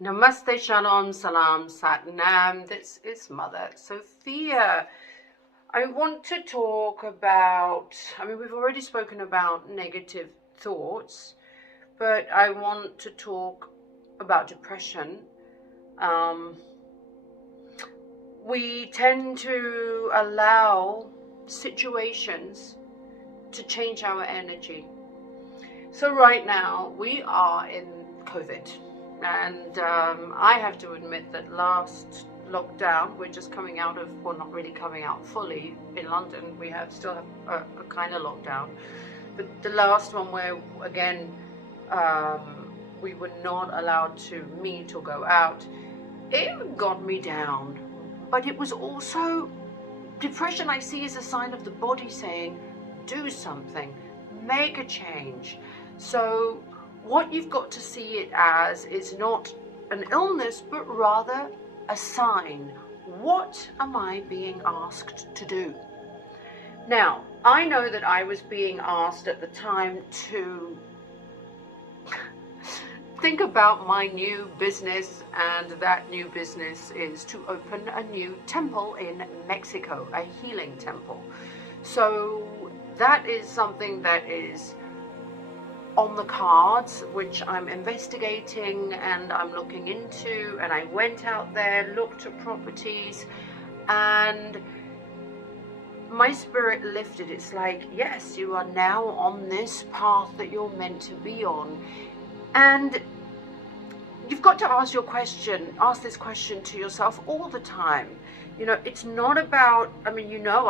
Namaste, Shalom, Salam, Satnam. This is Mother Sophia. I want to talk about, we've already spoken about negative thoughts, but I want to talk about depression. We tend to allow situations to change our energy. So right now we are in COVID. And I have to admit that last lockdown, we're just coming out of, well, not really coming out fully in London. We still have a kind of lockdown. But the last one where, again, we were not allowed to meet or go out, it got me down. But it was also, depression I see as a sign of the body saying, do something, make a change. So what you've got to see it as is not an illness, but rather a sign. What am I being asked to do? Now, I know that I was being asked at the time to think about my new business, and that new business is to open a new temple in Mexico, a healing temple. So that is something that is on the cards, which I'm investigating and I'm looking into, and I went out there, looked at properties, and my spirit lifted. It's like, yes, you are now on this path that you're meant to be on. And you've got to ask this question to yourself all the time. You know, it's not about, I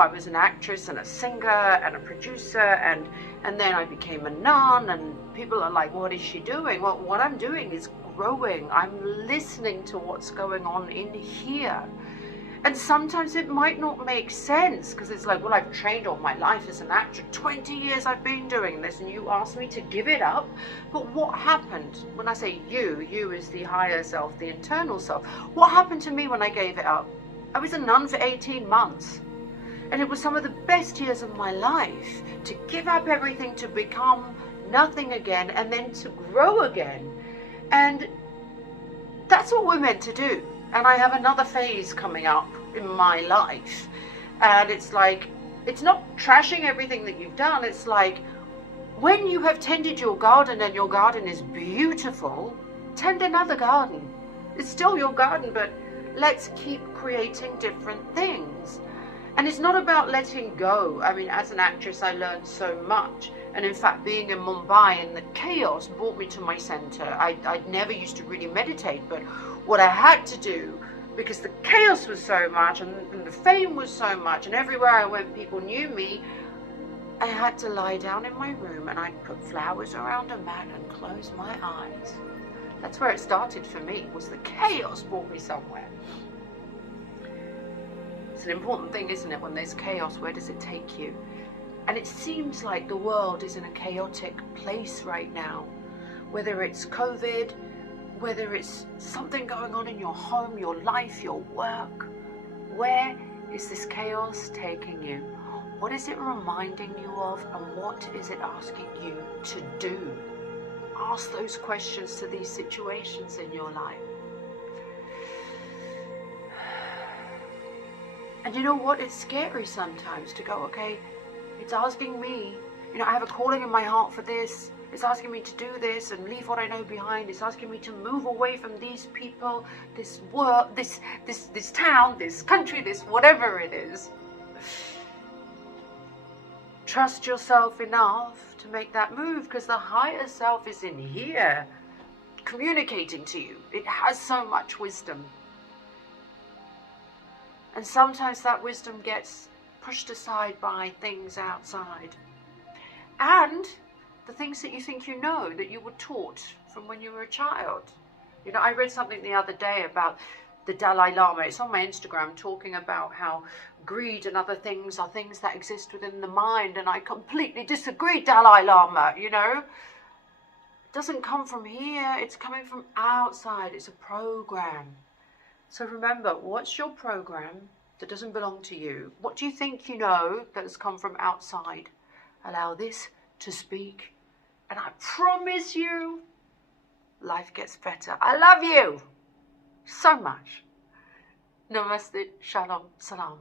was an actress and a singer and a producer, and then I became a nun, and people are like, what is she doing? Well, what I'm doing is growing. I'm listening to what's going on in here. And sometimes it might not make sense, because it's like, well, I've trained all my life as an actor. 20 years I've been doing this, and you asked me to give it up. But what happened? When I say you is the higher self, the internal self. What happened to me when I gave it up? I was a nun for 18 months. And it was some of the best years of my life, to give up everything, to become nothing again, and then to grow again. And that's what we're meant to do. And I have another phase coming up in my life. And it's like, it's not trashing everything that you've done. It's like, when you have tended your garden and your garden is beautiful, tend another garden. It's still your garden, but let's keep creating different things. And it's not about letting go. As an actress, I learned so much. And in fact, being in Mumbai and the chaos brought me to my center. I never used to really meditate, but what I had to do, because the chaos was so much and the fame was so much, and everywhere I went, people knew me, I had to lie down in my room and I'd put flowers around a mat and close my eyes. That's where it started for me, was the chaos brought me somewhere. It's an important thing, isn't it? When there's chaos, where does it take you? And it seems like the world is in a chaotic place right now. Whether it's COVID, whether it's something going on in your home, your life, your work. Where is this chaos taking you? What is it reminding you of, and what is it asking you to do? Ask those questions to these situations in your life. And you know what? It's scary sometimes to go, okay, it's asking me, I have a calling in my heart for this. It's asking me to do this and leave what I know behind. It's asking me to move away from these people, this world, this town, this country, this whatever it is. Trust yourself enough to make that move, because the higher self is in here communicating to you. It has so much wisdom. And sometimes that wisdom gets pushed aside by things outside. And the things that you think you know, that you were taught from when you were a child. I read something the other day about the Dalai Lama. It's on my Instagram, talking about how greed and other things are things that exist within the mind. And I completely disagree, Dalai Lama, It doesn't come from here. It's coming from outside. It's a program. So remember, what's your program that doesn't belong to you? What do you think you know that has come from outside? Allow this to speak, and I promise you, life gets better. I love you. so much. Namaste, Shalom, Salam.